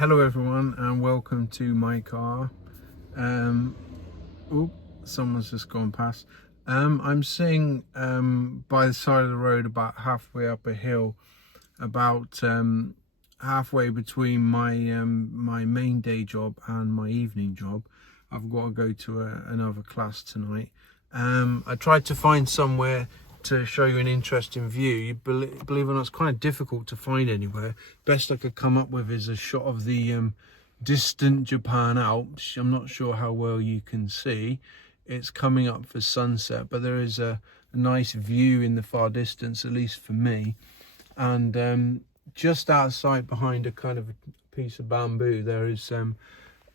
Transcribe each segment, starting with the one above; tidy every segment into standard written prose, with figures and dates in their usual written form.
Hello everyone and welcome to my car. Oh, someone's just gone past. I'm sitting by the side of the road about halfway up a hill, about halfway between my main day job and my evening job. I've got to go to another class tonight. I tried to find somewhere to show you an interesting view. You believe it or not, it's kind of difficult to find anywhere. Best I could come up with is a shot of the distant Japan Alps. I'm not sure how well you can see. It's coming up for sunset, but there is a nice view in the far distance, at least for me. And just outside, behind a kind of a piece of bamboo, there is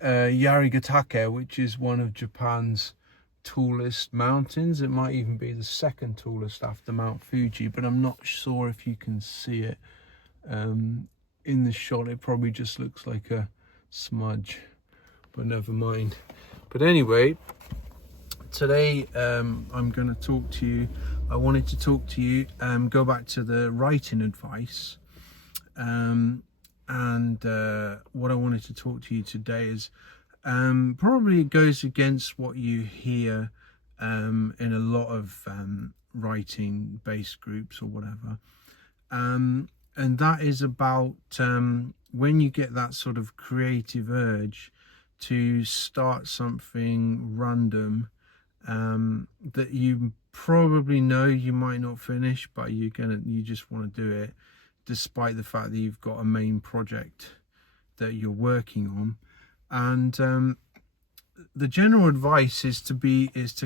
Yarigatake, which is one of Japan's tallest mountains. It might even be the second tallest after Mount Fuji, but I'm not sure if you can see it in the shot. It probably just looks like a smudge, but never mind. But anyway, today I'm going to talk to you. I wanted to talk to you, go back to the writing advice, and what I wanted to talk to you today is probably goes against what you hear in a lot of writing based groups or whatever, and that is about when you get that sort of creative urge to start something random that you probably know you might not finish, but you just want to do it despite the fact that you've got a main project that you're working on. And the general advice is to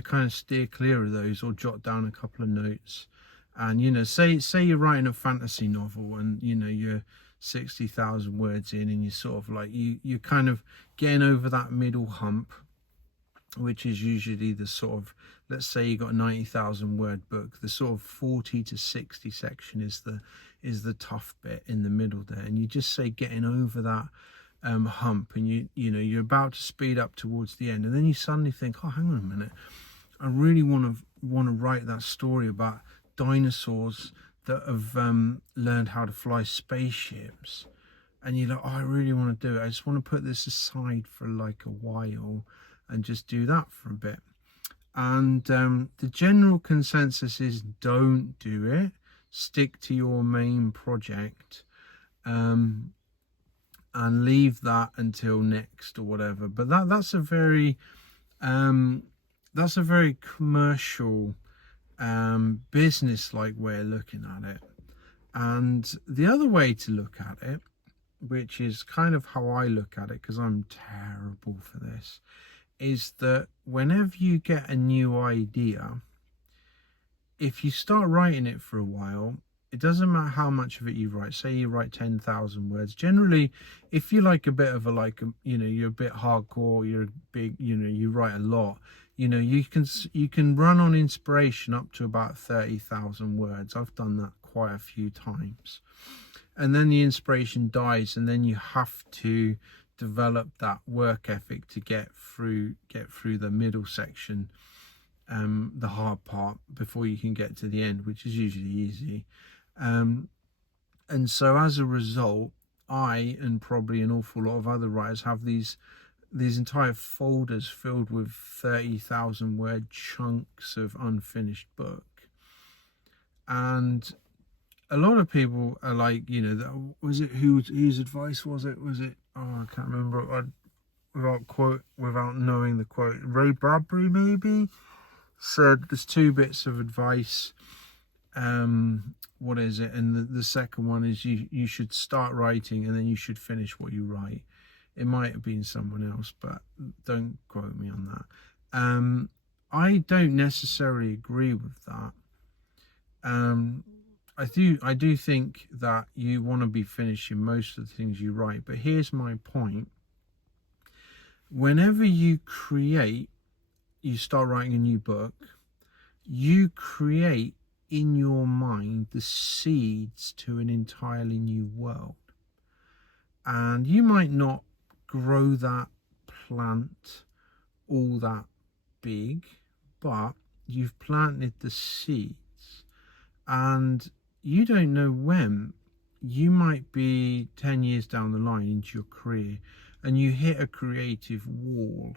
kind of steer clear of those, or jot down a couple of notes. And say you're writing a fantasy novel, and you're 60,000 words in, and you're sort of like you're kind of getting over that middle hump, which is usually the sort of, let's say you got a 90,000 word book, the sort of 40 to 60 section is the tough bit in the middle there, and you just say getting over that hump, and you're about to speed up towards the end, and then you suddenly think, oh, hang on a minute, I really want to write that story about dinosaurs that have learned how to fly spaceships. And you're like, oh, I really want to do it. I just want to put this aside for like a while and just do that for a bit. And the general consensus is don't do it. Stick to your main project. And leave that until next or whatever. But that's a very commercial, business-like way of looking at it. And the other way to look at it, which is kind of how I look at it, because I'm terrible for this, is that whenever you get a new idea, if you start writing it for a while, it doesn't matter how much of it you write. Say you write 10,000 words. Generally, if you're like a bit of you're a bit hardcore, you're big, you write a lot, you can run on inspiration up to about 30,000 words. I've done that quite a few times. And then the inspiration dies, and then you have to develop that work ethic to get through the middle section, the hard part, before you can get to the end, which is usually easy. And so as a result, I, and probably an awful lot of other writers, have these entire folders filled with 30,000 word chunks of unfinished book. And a lot of people are like, was it whose advice was it? Oh, I can't remember. Without knowing the quote, Ray Bradbury maybe said there's two bits of advice. What is it? And the second one is you should start writing, and then you should finish what you write. It might have been someone else, but don't quote me on that. I don't necessarily agree with that. I do think that you want to be finishing most of the things you write, but here's my point. Whenever you start writing a new book, you create in your mind the seeds to an entirely new world. And you might not grow that plant all that big, but you've planted the seeds, and you don't know when you might be 10 years down the line into your career and you hit a creative wall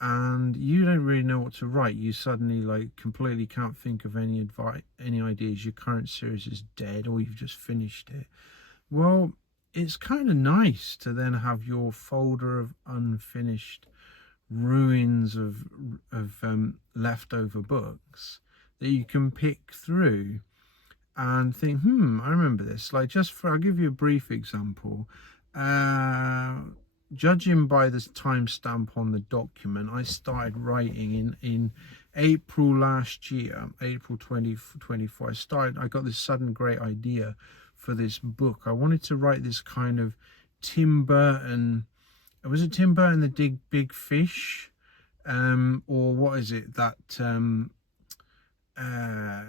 and you don't really know what to write. You suddenly like completely can't think of any advice, any ideas. Your current series is dead or you've just finished it. Well, it's kind of nice to then have your folder of unfinished ruins of leftover books that you can pick through and think, I remember this. Like, I'll give you a brief example. Judging by the timestamp on the document, I started writing in April last year, April 2024. I got this sudden great idea for this book. I wanted to write this kind of Tim Burton. Was it Tim Burton, the Big Fish? Or what is it? That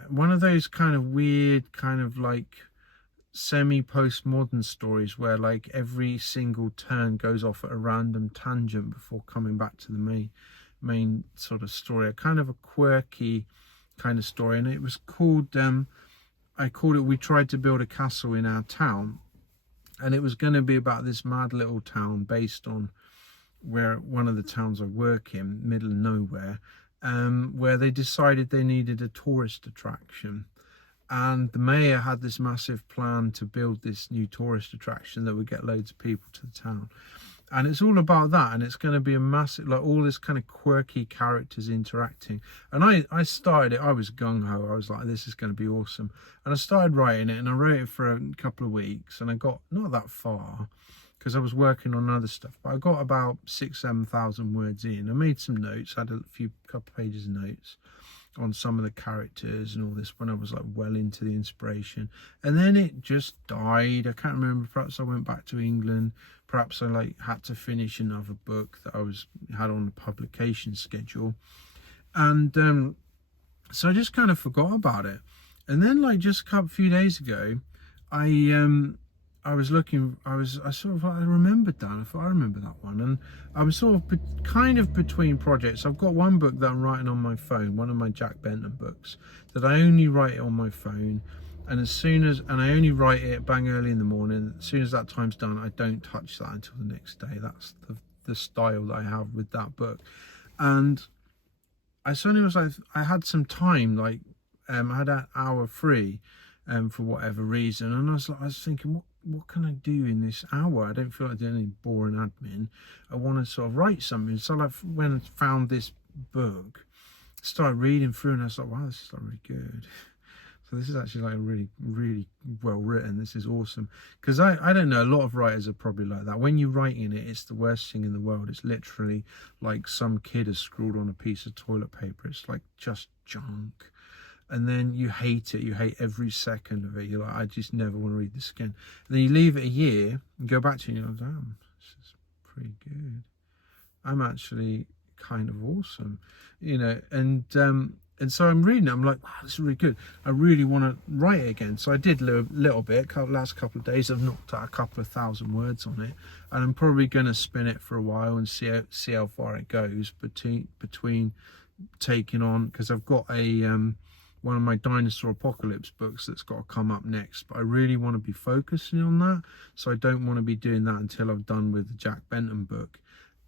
one of those kind of weird, kind of like semi-postmodern stories where like every single turn goes off at a random tangent before coming back to the main sort of story. A kind of a quirky kind of story, and it was called I called it We Tried to Build a Castle in Our Town, and it was going to be about this mad little town based on where one of the towns I work in, middle of nowhere, where they decided they needed a tourist attraction. And the mayor had this massive plan to build this new tourist attraction that would get loads of people to the town. And it's all about that. And it's going to be a massive, like all this kind of quirky characters interacting. And I started it, I was gung-ho. I was like, this is going to be awesome. And I started writing it, and I wrote it for a couple of weeks. And I got not that far because I was working on other stuff. But I got about 6,000-7,000 words in. I made some notes, I had a couple of pages of notes on some of the characters and all this when I was like well into the inspiration, and then it just died. I can't remember, perhaps I went back to England, perhaps I like had to finish another book that I had on the publication schedule, and so I just kind of forgot about it. And then like just a few days ago, I was looking, I remembered that. I thought, I remember that one. And I'm sort of kind of between projects. I've got one book that I'm writing on my phone, one of my Jack Benton books, that I only write it on my phone. And I only write it bang early in the morning. As soon as that time's done, I don't touch that until the next day. That's the style that I have with that book. And I suddenly was like, I had some time, like I had an hour free for whatever reason. And I was thinking, what can I do in this hour? I don't feel like doing any boring admin. I want to sort of write something. So like when I found this book, I started reading through, and I was like, wow, this is like really good. So this is actually like really, really well written. This is awesome. Because I don't know, a lot of writers are probably like that. When you're writing it, it's the worst thing in the world. It's literally like some kid has scrawled on a piece of toilet paper. It's like just junk. And then you hate it. You hate every second of it. You're like, I just never want to read this again. And then you leave it a year and go back to it and you're like, damn, this is pretty good. I'm actually kind of awesome, you know. And so I'm reading it. I'm like, wow, this is really good. I really want to write it again. So I did a little bit. Last couple of days, I've knocked out a couple of thousand words on it. And I'm probably going to spin it for a while and see how far it goes between taking on, because I've got one of my Dinosaur Apocalypse books that's got to come up next, but I really want to be focusing on that, so I don't want to be doing that until I've done with the Jack Benton book,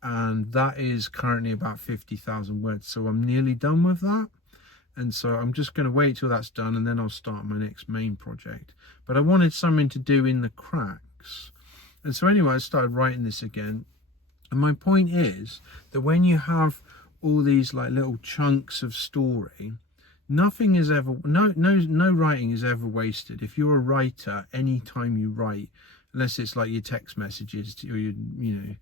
and that is currently about 50,000 words, so I'm nearly done with that. And so I'm just going to wait till that's done, and then I'll start my next main project. But I wanted something to do in the cracks, and so anyway, I started writing this again. And my point is that when you have all these like little chunks of story, nothing is ever, no writing is ever wasted. If you're a writer, any time you write, unless it's like your text messages or you know,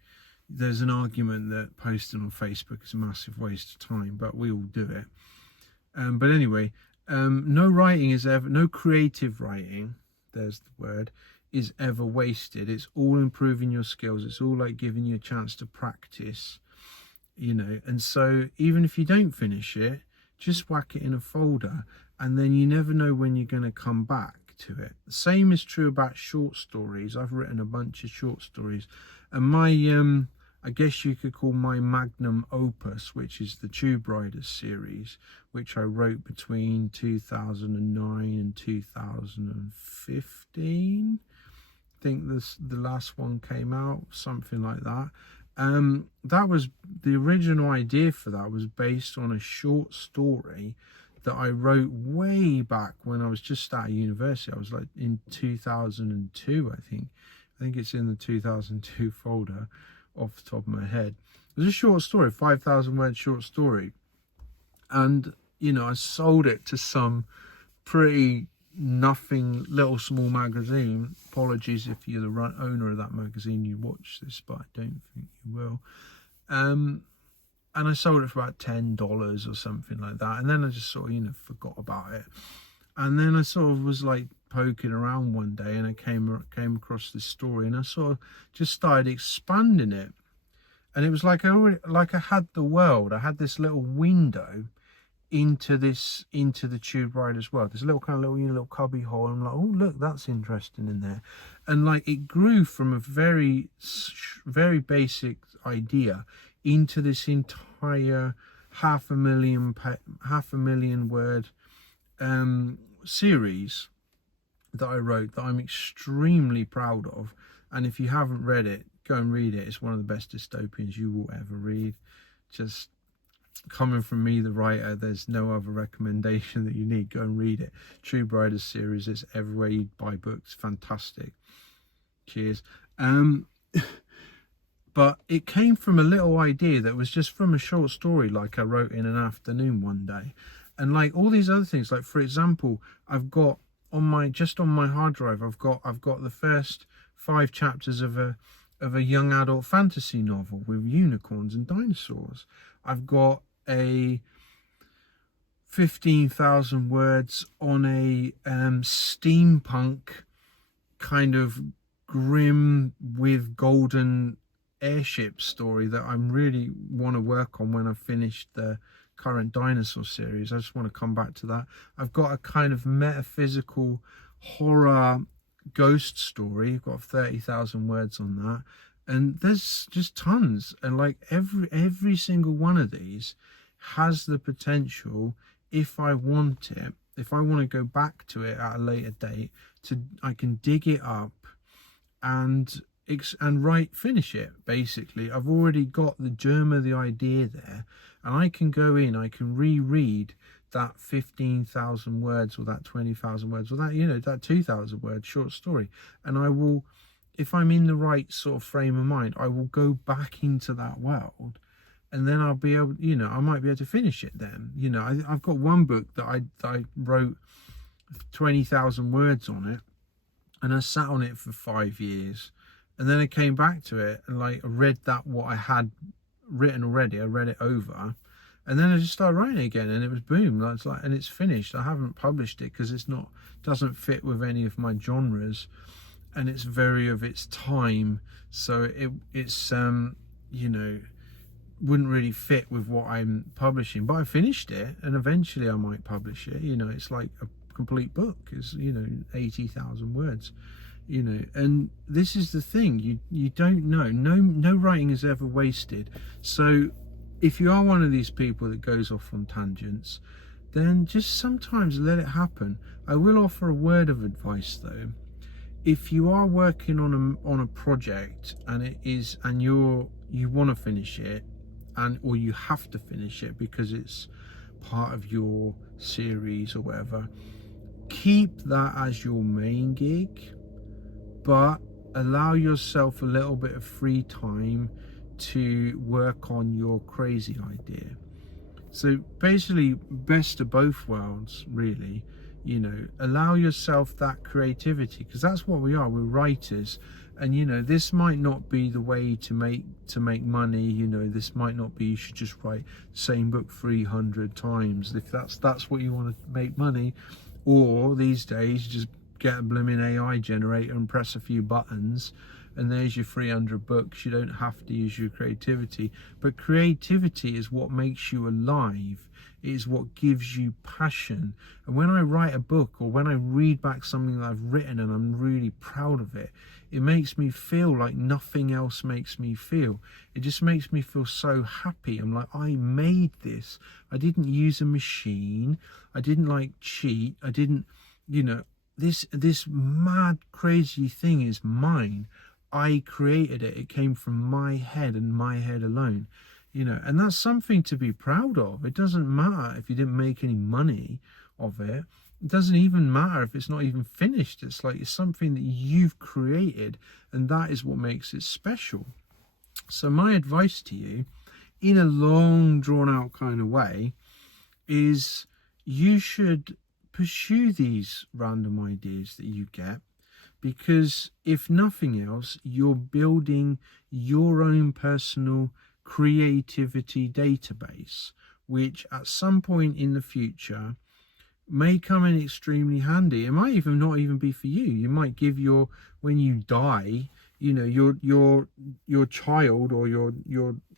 there's an argument that posting on Facebook is a massive waste of time, but we all do it. But anyway, no creative writing, there's the word, is ever wasted. It's all improving your skills. It's all like giving you a chance to practice, you know. And so even if you don't finish it, just whack it in a folder, and then you never know when you're going to come back to it. The same is true about short stories. I've written a bunch of short stories, and my I guess you could call my magnum opus, which is the Tube Riders series, which I wrote between 2009 and 2015. think the last one came out, something like that. That was the original idea for that, was based on a short story that I wrote way back when I was just out of university. I was like in 2002, I think it's in the 2002 folder off the top of my head. It was a short story, 5,000 word short story, and you know, I sold it to some pretty nothing little small magazine. Apologies if you're the owner of that magazine, you watch this, but I don't think you will. And I sold it for about $10 or something like that, and then I just sort of, you know, forgot about it. And then I sort of was like poking around one day, and I came across this story, and I sort of just started expanding it. And it was like I had the world. I had this little window into the Tube Riders world. There's a little kind of little cubby hole. And I'm like, oh look, that's interesting in there. And like it grew from a very basic idea into this entire half a million word series that I wrote, that I'm extremely proud of. And if you haven't read it, go and read it. It's one of the best dystopians you will ever read. Just coming from me, the writer, there's no other recommendation that you need. Go and read it. Tube Riders series, it's everywhere you buy books. Fantastic. Cheers. But it came from a little idea that was just from a short story like I wrote in an afternoon one day. And like all these other things, like for example, I've got on my hard drive, I've got the first 5 chapters of a young adult fantasy novel with unicorns and dinosaurs. I've got a 15,000 words on a steampunk kind of grim with golden airship story that I really want to work on when I've finished the current dinosaur series. I just want to come back to that. I've got a kind of metaphysical horror ghost story. I've got 30,000 words on that. And there's just tons, and like every single one of these has the potential, if I want it, if I want to go back to it at a later date, I can dig it up and finish it. Basically, I've already got the germ of the idea there, and I can go in, I can reread that 15,000 words or that 20,000 words or that, you know, that 2,000 word short story, and I will, if I'm in the right sort of frame of mind, I will go back into that world, and then I'll be able, you know, I might be able to finish it then. You know, I've got one book that I wrote 20,000 words on it, and I sat on it for 5 years, and then I came back to it and like I read that what I had written already. I read it over, and then I just started writing again, and it was boom. It's like, and it's finished. I haven't published it because it's not, doesn't fit with any of my genres, and it's very of its time, so it's you know, wouldn't really fit with what I'm publishing. But I finished it, and eventually I might publish it. You know, it's like a complete book. It's, you know, 80,000 words. You know, and this is the thing, you don't know. No writing is ever wasted. So if you are one of these people that goes off on tangents, then just sometimes let it happen. I will offer a word of advice though. If you are working on a project and you want to finish it, or you have to finish it because it's part of your series or whatever, keep that as your main gig, but allow yourself a little bit of free time to work on your crazy idea. So basically, best of both worlds, really. You know, allow yourself that creativity, because that's what we are. We're writers, and you know, this might not be the way to make money. You know, this might not be, you should just write the same book 300 times if that's what you want to make money. Or these days, just get a blooming AI generator and press a few buttons, and there's your 300 books. You don't have to use your creativity, but creativity is what makes you alive. It is what gives you passion. And when I write a book, or when I read back something that I've written and I'm really proud of it, it makes me feel like nothing else makes me feel. It just makes me feel so happy. I'm like, I made this. I didn't use a machine. I didn't like cheat. I didn't, you know, this mad crazy thing is mine. I created it. It came from my head and my head alone, and that's something to be proud of. It doesn't matter if you didn't make any money of it. It doesn't even matter if it's not even finished. It's like it's something that you've created, and that is what makes it special. So my advice to you, in a long drawn out kind of way, is you should pursue these random ideas that you get, because if nothing else, you're building your own personal creativity database, which at some point in the future may come in extremely handy. It might even not even be for you. You might give when you die, your child or your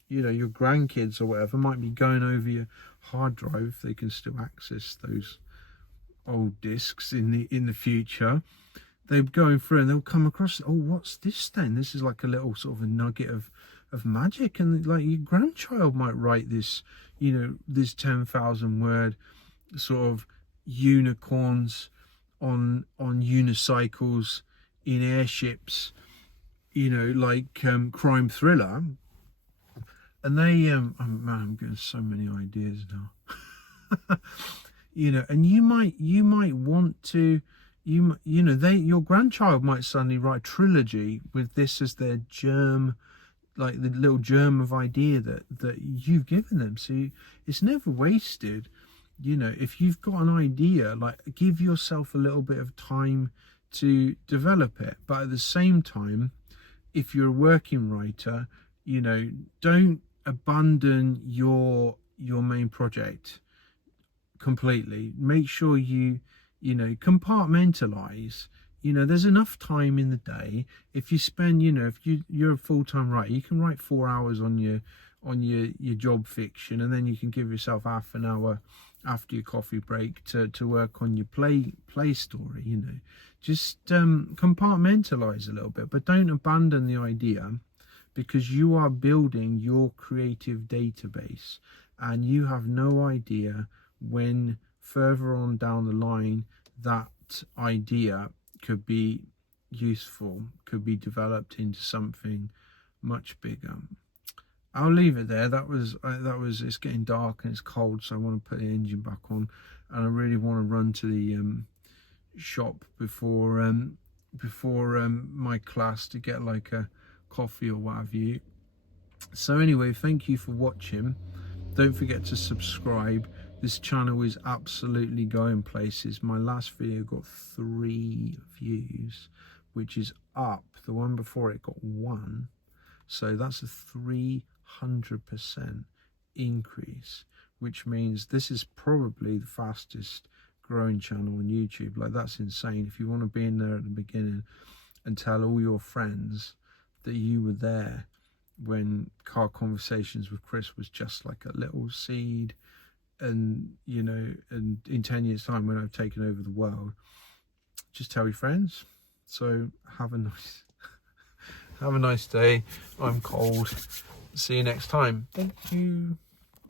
grandkids or whatever might be going over your hard drive if they can still access those old discs in the future. They're going through and they'll come across, oh, what's this then? This is like a little sort of a nugget of magic, and like your grandchild might write this, this 10,000 word sort of unicorns on unicycles in airships, like crime thriller. And they man, I'm getting so many ideas now. And you might want to, your grandchild might suddenly write a trilogy with this as their germ, like the little germ of idea that you've given them. So it's never wasted. If you've got an idea, like, give yourself a little bit of time to develop it. But at the same time, if you're a working writer, don't abandon your main project completely. Make sure you compartmentalize. There's enough time in the day. If you spend, if you're a full-time writer, you can write 4 hours on your job fiction, and then you can give yourself half an hour after your coffee break to work on your play story. Just compartmentalize a little bit, but don't abandon the idea, because you are building your creative database, and you have no idea when further on down the line that idea could be useful, could be developed into something much bigger. I'll leave it there. That was it's getting dark and it's cold, so I want to put the engine back on, and I really want to run to the shop before my class to get like a coffee or what have you. So anyway, thank you for watching. Don't forget to subscribe. This channel is absolutely going places. My last video got 3 views, which is up. The one before it got 1, so that's a 300% increase, which means this is probably the fastest growing channel on YouTube. Like, that's insane. If you want to be in there at the beginning and tell all your friends that you were there when Car Conversations with Chris was just like a little seed, and and in 10 years time when I've taken over the world, just tell your friends. So have a nice day. I'm cold. See you next time. Thank you.